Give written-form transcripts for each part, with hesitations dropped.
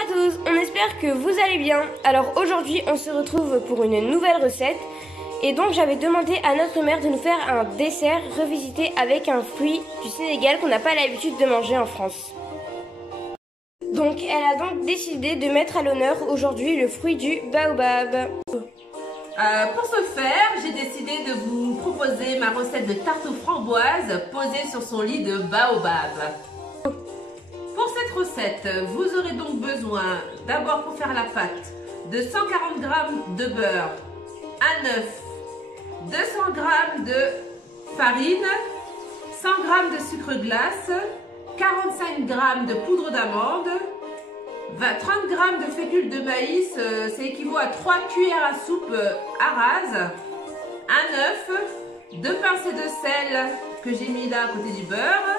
à tous, on espère que vous allez bien. Alors aujourd'hui on se retrouve pour une nouvelle recette. Et donc j'avais demandé à notre mère de nous faire un dessert revisité avec un fruit du Sénégal qu'on n'a pas l'habitude de manger en France. Donc elle a donc décidé de mettre à l'honneur aujourd'hui le fruit du baobab. Pour ce faire, j'ai décidé de vous proposer ma recette de tarte aux framboises posée sur son lit de baobab. Pour cette recette, vous aurez donc besoin, d'abord pour faire la pâte, de 140 g de beurre, un œuf, 200 g de farine, 100 g de sucre glace, 45 g de poudre d'amande, 30 g de fécule de maïs, c'est équivaut à 3 cuillères à soupe à rase, un œuf, 2 pincées de sel que j'ai mis là à côté du beurre,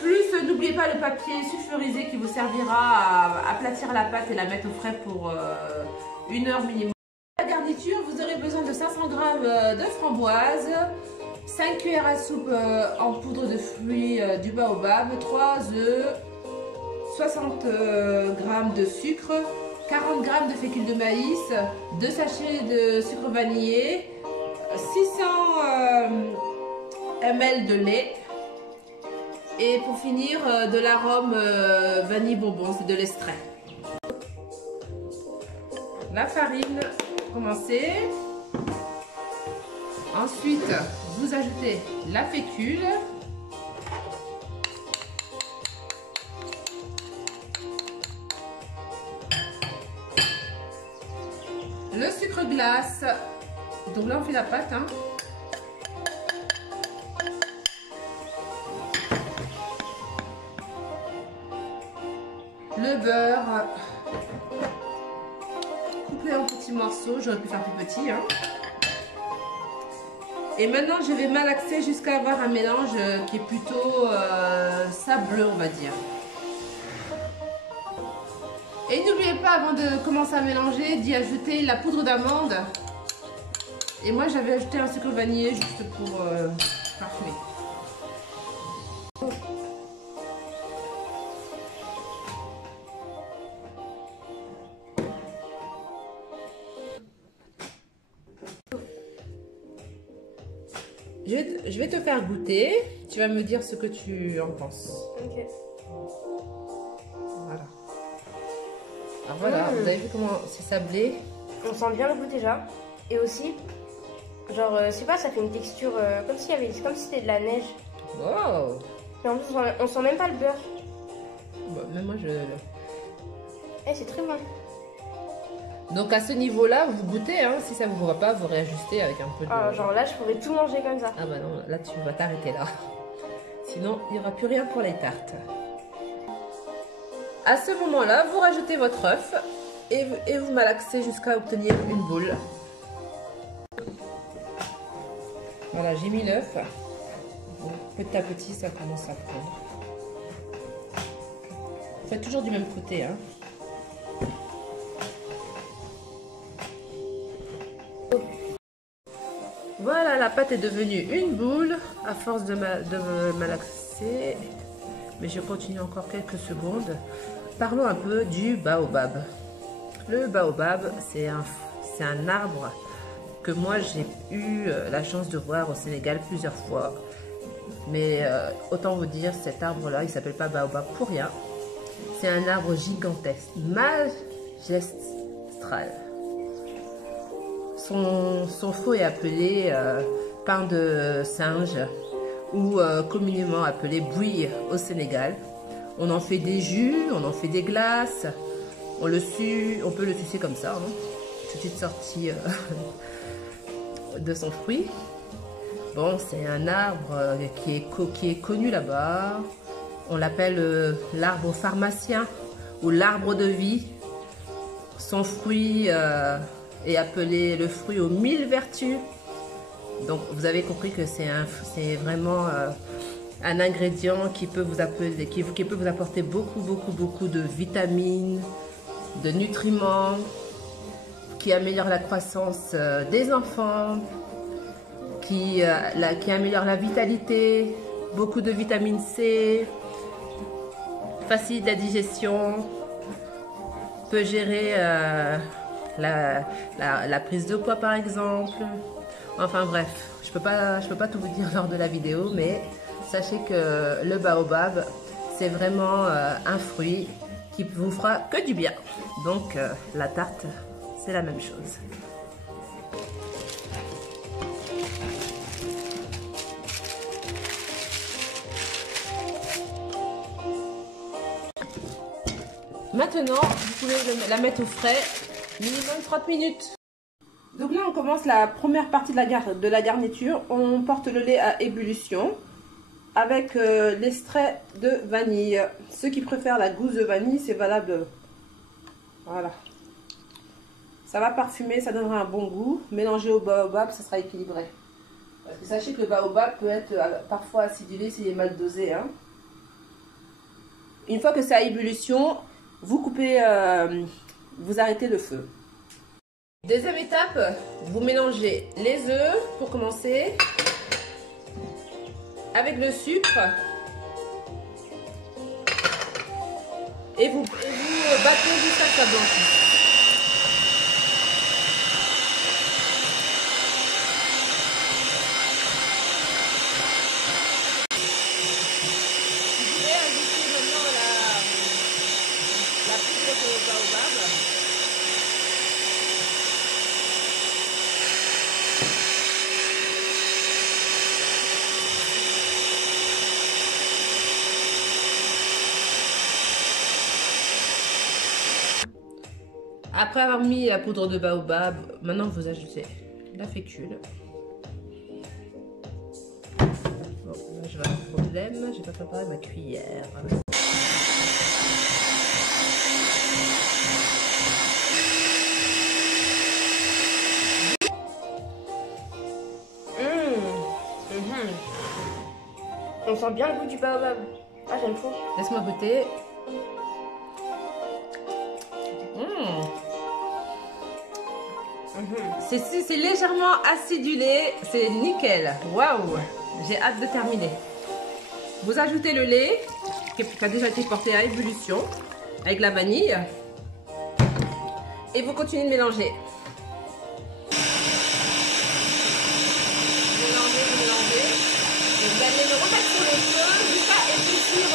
plus n'oubliez pas le papier sulfurisé qui vous servira à aplatir la pâte et la mettre au frais pour 1 heure minimum. Pour la garniture, vous aurez besoin de 500 g de framboises, 5 cuillères à soupe en poudre de fruits du baobab, 3 œufs, 60 g de sucre, 40 g de fécule de maïs, 2 sachets de sucre vanillé, 600 ml de lait et pour finir de l'arôme vanille bonbon, c'est de l'extrait. La farine, commencez. Ensuite, vous ajoutez la fécule. Le sucre glace, donc là on fait la pâte, hein. Le beurre, coupé en petits morceaux, j'aurais pu faire plus petit, hein. Et maintenant je vais malaxer jusqu'à avoir un mélange qui est plutôt sableux, on va dire. Et n'oubliez pas, avant de commencer à mélanger, d'y ajouter la poudre d'amande. Et moi, j'avais ajouté un sucre vanillé juste pour parfumer. Je vais te faire goûter. Tu vas me dire ce que tu en penses. Ok. Voilà. Alors voilà, vous avez vu comment c'est sablé? On sent bien le goût déjà. Et aussi, genre, je sais pas, ça fait une texture comme s'il y avait, comme si c'était de la neige. Wow. Mais en plus, on sent même pas le beurre. Bon, même moi, Eh, c'est très bon. Donc à ce niveau-là, vous goûtez, hein. Si ça ne vous va pas, vous réajustez avec un peu de... Ah, genre là, je pourrais tout manger comme ça. Ah bah non, là tu vas t'arrêter là. Sinon, il n'y aura plus rien pour les tartes. À ce moment-là, vous rajoutez votre œuf et vous malaxez jusqu'à obtenir une boule. Voilà, j'ai mis l'œuf. Petit à petit, ça commence à prendre. Faites toujours du même côté, hein. Voilà, la pâte est devenue une boule à force de malaxer. Mais je continue encore quelques secondes. Parlons un peu du baobab. Le baobab, c'est un arbre que moi j'ai eu la chance de voir au Sénégal plusieurs fois. Mais autant vous dire, cet arbre-là, il ne s'appelle pas baobab pour rien. C'est un arbre gigantesque, magistral. Son faux est appelé pain de singe ou communément appelé bouillie au Sénégal. On en fait des jus, on en fait des glaces, on peut le sucer comme ça, hein, tout de suite sorti de son fruit. Bon, c'est un arbre qui est connu là-bas. On l'appelle l'arbre pharmacien ou l'arbre de vie. Son fruit est appelé le fruit aux 1000 vertus. Donc vous avez compris que c'est vraiment un ingrédient qui peut vous apporter beaucoup de vitamines, de nutriments, qui améliore la croissance des enfants, qui améliore la vitalité, beaucoup de vitamine C, facilite la digestion. peut gérer la prise de poids par exemple. Enfin bref, je peux pas tout vous dire lors de la vidéo, mais sachez que le baobab, c'est vraiment un fruit qui vous fera que du bien. Donc la tarte, c'est la même chose. Maintenant, vous pouvez la mettre au frais, minimum 30 minutes. Donc là, on commence la première partie de la garniture. On porte le lait à ébullition avec l'extrait de vanille. Ceux qui préfèrent la gousse de vanille, c'est valable. Voilà. Ça va parfumer, ça donnera un bon goût. Mélangé au baobab, ça sera équilibré. Parce que sachez que le baobab peut être parfois acidulé s'il est mal dosé. Hein. Une fois que c'est à ébullition, vous coupez, vous arrêtez le feu. Deuxième étape, vous mélangez les œufs pour commencer avec le sucre et vous battez jusqu'à ce que ça blanchisse. Après avoir mis la poudre de baobab, maintenant vous ajoutez la fécule. Bon, là je vais avoir un problème, j'ai pas préparé ma cuillère. On sent bien le goût du baobab. Ah, j'aime trop. Laisse-moi goûter. C'est légèrement acidulé, c'est nickel. Waouh, j'ai hâte de terminer. Vous ajoutez le lait qui a déjà été porté à ébullition avec la vanille et vous continuez de mélanger. Mélangez et vous allez le remettre sur le feu jusqu'à épaissir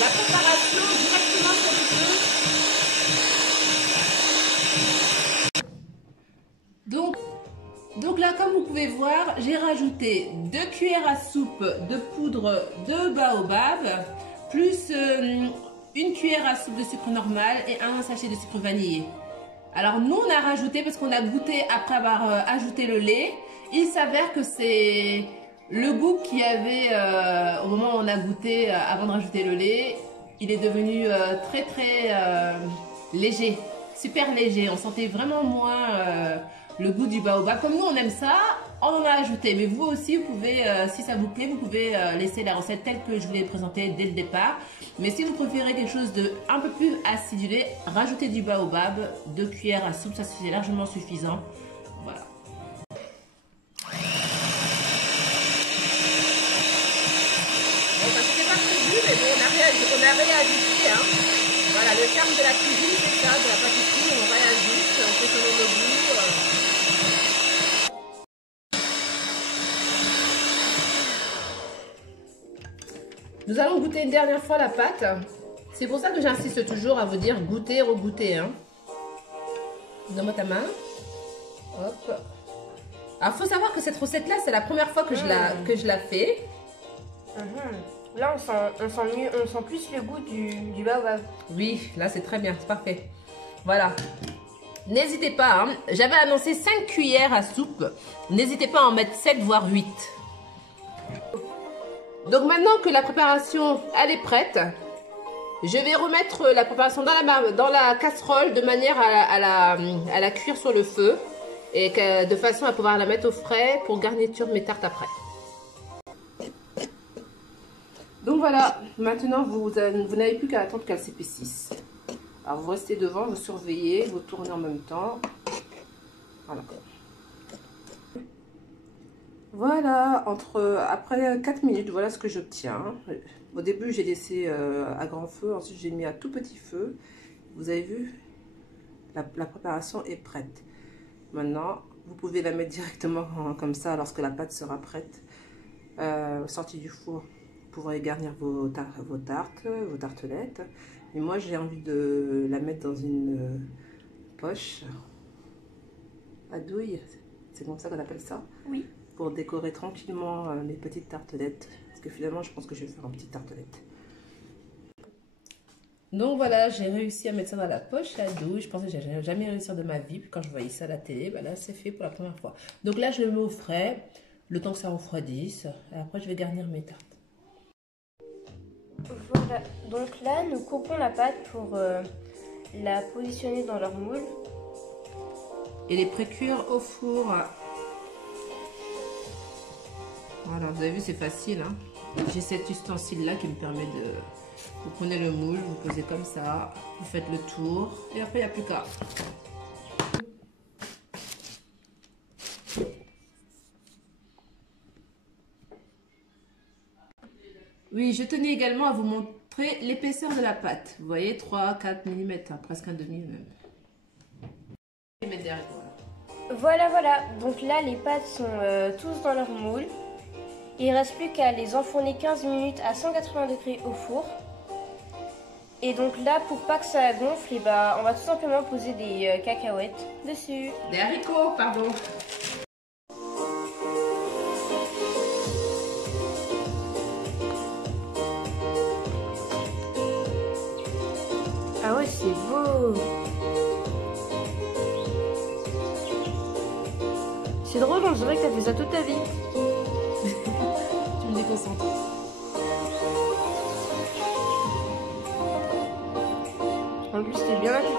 la préparation directement sur le feu. Donc là, comme vous pouvez voir, j'ai rajouté 2 cuillères à soupe de poudre de baobab, plus 1 cuillère à soupe de sucre normal et 1 sachet de sucre vanillé. Alors nous, on a rajouté, parce qu'on a goûté après avoir ajouté le lait, il s'avère que c'est le goût qu'il y avait au moment où on a goûté avant de rajouter le lait. Il est devenu très léger, super léger. On sentait vraiment moins le goût du baobab. Comme nous on aime ça, on en a ajouté. Mais vous aussi, vous pouvez, si ça vous plaît, vous pouvez laisser la recette telle que je vous l'ai présentée dès le départ. Mais si vous préférez quelque chose de un peu plus acidulé, rajoutez du baobab, 2 cuillères à soupe, ça c'est largement suffisant. Voilà. Bon, ça c'était pas prévu, mais bon, on a réajusté. Hein. Voilà, le charme de la cuisine, c'est ça, de la pâtisserie, on réajuste, on fait selon le goût. Nous allons goûter une dernière fois la pâte. C'est pour ça que j'insiste toujours à vous dire goûter, regoûter. Hein. Donne-moi ta main. Hop. Alors, il faut savoir que cette recette-là, c'est la première fois que je la fais. Là, on sent plus le goût du baobab. Oui, là, c'est très bien, c'est parfait. Voilà. N'hésitez pas, hein. J'avais annoncé 5 cuillères à soupe. N'hésitez pas à en mettre 7, voire 8. Donc maintenant que la préparation elle est prête, je vais remettre la préparation dans la casserole de manière à la cuire sur le feu et de façon à pouvoir la mettre au frais pour garniture mes tartes après. Donc voilà, maintenant vous n'avez plus qu'à attendre qu'elle s'épaississe. Alors vous restez devant, vous surveillez, vous tournez en même temps. Voilà. Voilà, après 4 minutes, voilà ce que j'obtiens. Au début, j'ai laissé à grand feu, ensuite j'ai mis à tout petit feu. Vous avez vu, la préparation est prête. Maintenant, vous pouvez la mettre directement comme ça lorsque la pâte sera prête. Sortie du four, vous pourrez garnir vos tartelettes. Et moi, j'ai envie de la mettre dans une poche à douille. C'est comme ça qu'on appelle ça? Oui. Pour décorer tranquillement mes petites tartelettes. Parce que finalement, je pense que je vais faire une petite tartelette. Donc voilà, j'ai réussi à mettre ça dans la poche à douille. Je pensais que j'allais jamais réussir de ma vie. Puis quand je voyais ça à la télé, ben là, c'est fait pour la première fois. Donc là, je le mets au frais, le temps que ça refroidisse. Et après, je vais garnir mes tartes. Voilà, donc là, nous coupons la pâte pour la positionner dans leur moule. Et les précuire au four. Voilà, vous avez vu, c'est facile. Hein. J'ai cet ustensile-là qui me permet de... Vous prenez le moule, vous posez comme ça, vous faites le tour, et après, il n'y a plus qu'à. Oui, je tenais également à vous montrer l'épaisseur de la pâte. Vous voyez, 3-4 mm, hein, presque un demi même. Je vais mettre derrière, Voilà, voilà. Donc là, les pâtes sont tous dans leur moule. Il ne reste plus qu'à les enfourner 15 minutes à 180 degrés au four. Et donc là, pour pas que ça gonfle, et bah, on va tout simplement poser des cacahuètes dessus. Des haricots, pardon. Ah ouais, c'est beau. C'est drôle, on dirait que t'as fait ça toute ta vie. Tu me déconcentres. En plus, c'est bien appliqué.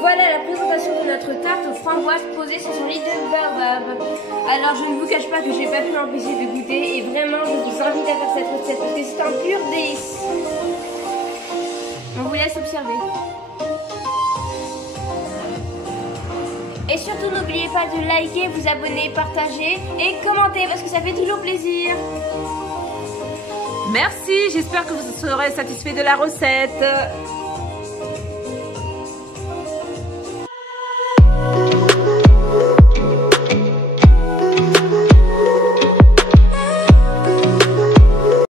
Voilà la présentation de notre tarte aux framboises posée sur son lit de baobab. Alors je ne vous cache pas que j'ai pas pu m'empêcher de goûter et vraiment je vous invite à faire cette recette parce que c'est un pur délice. On vous laisse observer. Et surtout n'oubliez pas de liker, vous abonner, partager et commenter parce que ça fait toujours plaisir. Merci, j'espère que vous serez satisfait de la recette.